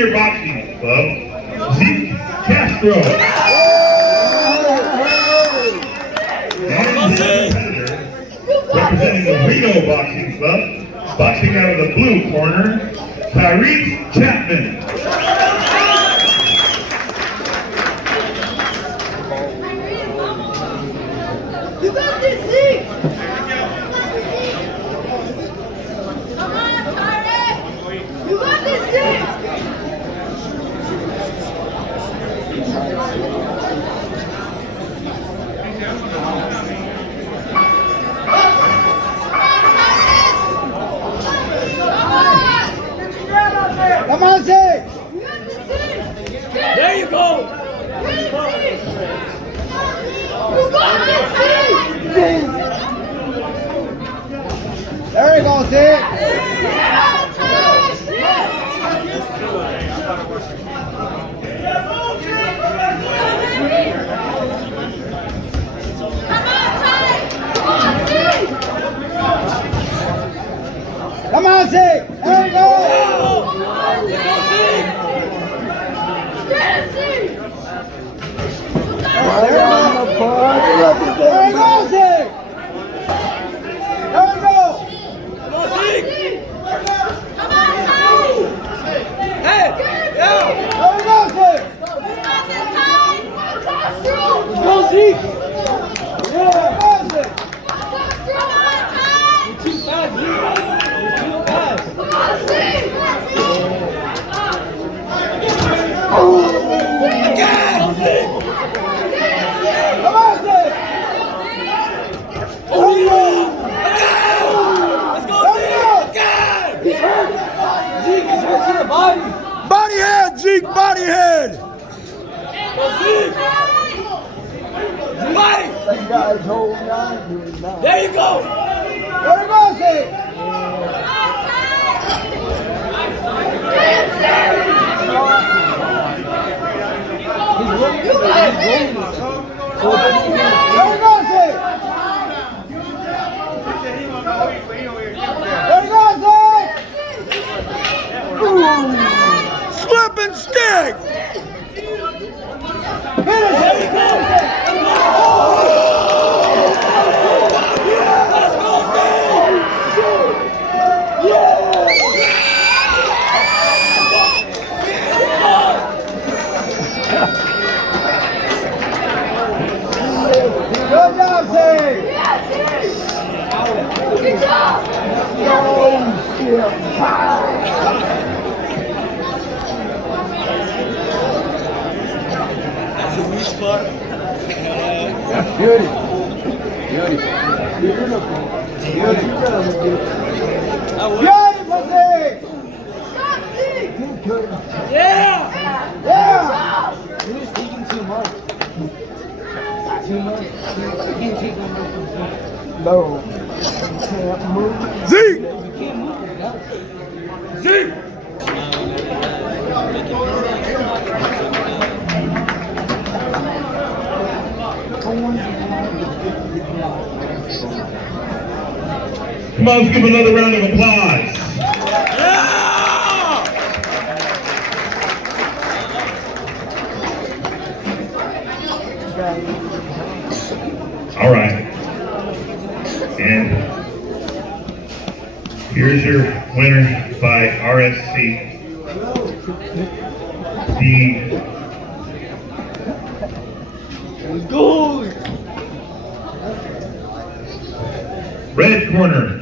Junior Boxing Club, Zeke Castro. And his competitor, representing the Reno Boxing Club, boxing out of the blue corner, Tyrese Chapman. You got this, Zeke! Come on, Tyrese! You got this, Zeke! Come on, Zeke! There you go! You got this, Zeke! There you go, Zeke! Come on, Zeke! There you go! There you go, Zeke! There you go! Hey! There you go, Zeke! Go, Zeke! Yeah, go, Zeke! You're too fast, Zeke! You're too fast! Come on, Zeke! Let's go, Zeke! He's hurt! Zeke is hurt to the body! Body head, Zeke, body head. Go, Zeke! Body! That guy's holding on. There you go! There you go, Zeke! There you go, Zeke! There you go, Zeke! Slip and stick. There you go, Good job, Zeke! Good job! That's a weak spot. Beauty. Beautiful. Beautiful, Zeke! Yeah! Yeah! He was taking too much. Too much. You can't take no more from Zeke. No. You can't move. Zeke. You can't move without. Zeke. Come on, let's give another round of applause. All right. And here's your winner by RSC. The red corner,